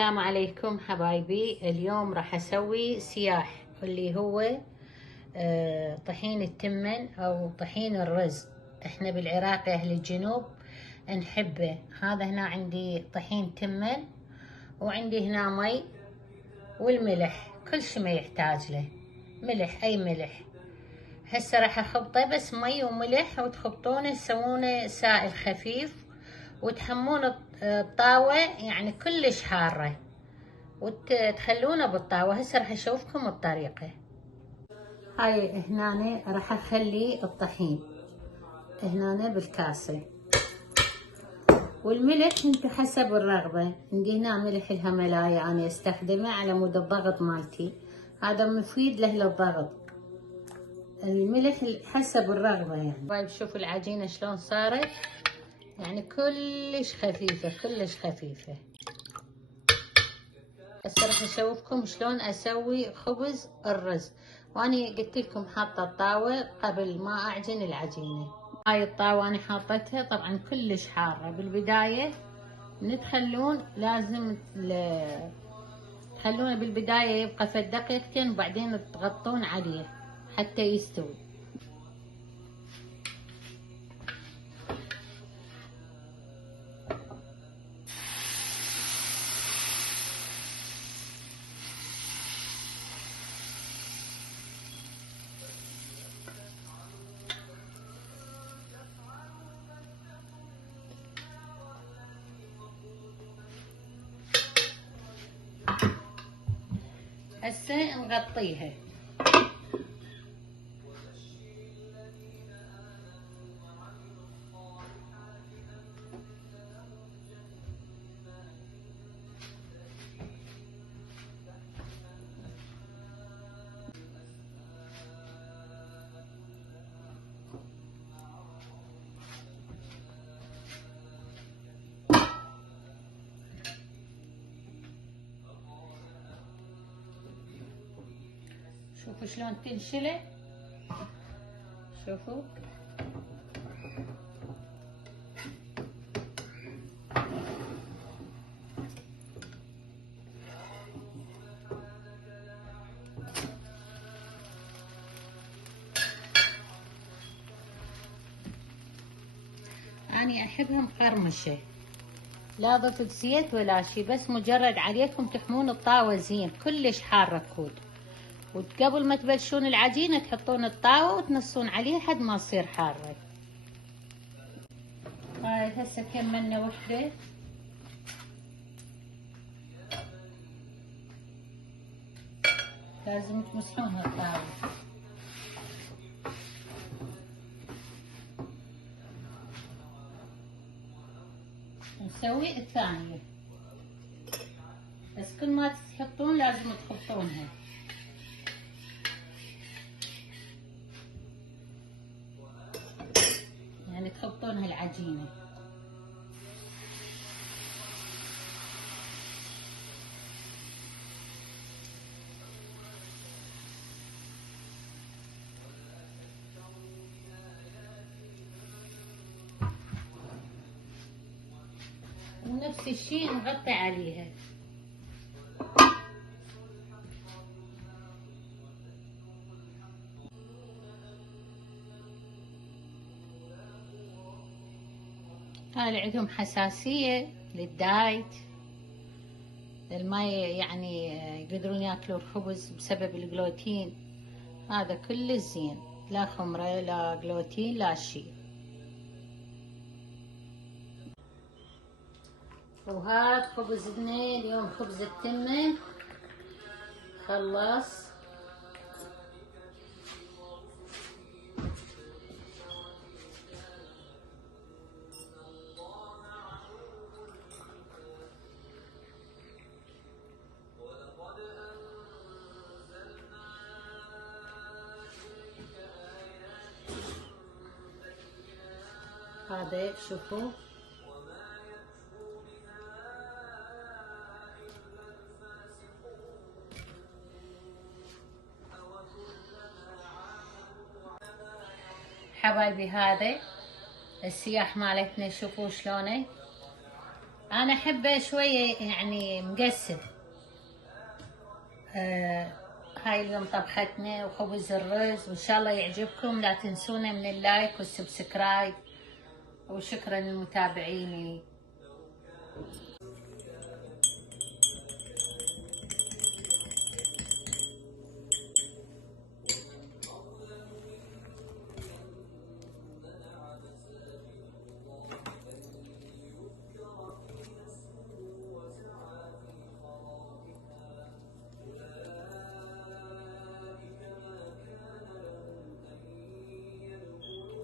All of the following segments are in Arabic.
السلام عليكم حبايبي. اليوم راح اسوي سياح اللي هو طحين التمن او طحين الرز. احنا بالعراق اهل الجنوب نحبه. هذا هنا عندي طحين تمن، وعندي هنا مي والملح، كل شي ما يحتاج له. ملح، اي ملح. هسه راح اخبطه بس مي وملح، وتخبطونه تسوونه سائل خفيف، وتحمون الطاوة يعني كلش حارة، وتخلونه بالطاوة. هسه راح اشوفكم الطريقة. هاي هنا راح اخلي الطحين هنا بالكاسة، والملح انتو حسب الرغبة. عندي هنا ملح الهملايا انا استخدمه على مود الضغط مالتي، هذا مفيد له للضغط. الملح حسب الرغبة يعني. طيب شوفوا العجينة شلون صارت، يعني كلش خفيفة كلش خفيفة. هسه راح اشوفكم شلون اسوي خبز الرز. واني قلت لكم حاطه الطاوه قبل ما اعجن العجينه. هاي الطاوه انا حاطتها طبعا كلش حاره. بالبدايه تخلون لازم تخلونه بالبدايه يبقى في دقيقتين، وبعدين تغطون عليه حتى يستوي. هسه نغطيها. شوفوا شلون تنشله، شوفوا. اني احبها مقرمشه، لا ضفت زيت ولا شي، بس مجرد عليكم تحمون الطاوة زين كلش حارة تكون. وقبل ما تبلشون العجينة تحطون الطاوة وتنصون عليها لحد ما تصير حارة. هاي هسه كملنا وحدة. لازم تمسحونها الطاوة. نسوي الثانية، بس كل ما تحطون لازم تخبطونها. يعني تخبطونها العجينة. ونفس الشيء نغطي عليها. هاي عندهم حساسية للدايت، ما يعني يقدرون ياكلوا الخبز بسبب الجلوتين. هذا كله زين، لا خمرة لا جلوتين لا شيء. وهذا خبزنا اليوم خبز التمة خلص. هذا شوفوا حبايبي، هذا السياح مالتنا. شوفوا شلونه انا احبه شويه يعني مقسم. هاي اليوم طبختنا وخبز الرز، وان شاء الله يعجبكم. لا تنسونا من اللايك والسبسكرايب، وشكرا لمتابعيني.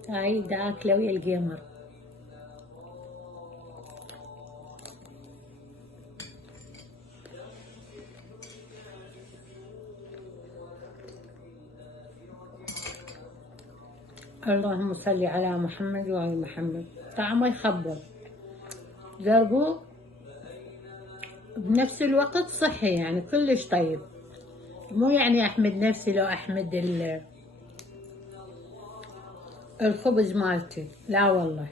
هاي دا أكلة ويا القمر. اللهم صل على محمد وآل محمد. طعمه يخبر، زرقوق بنفس الوقت صحي، يعني كلش طيب. مو يعني أحمد نفسي لو أحمد الخبز مالتي، لا والله.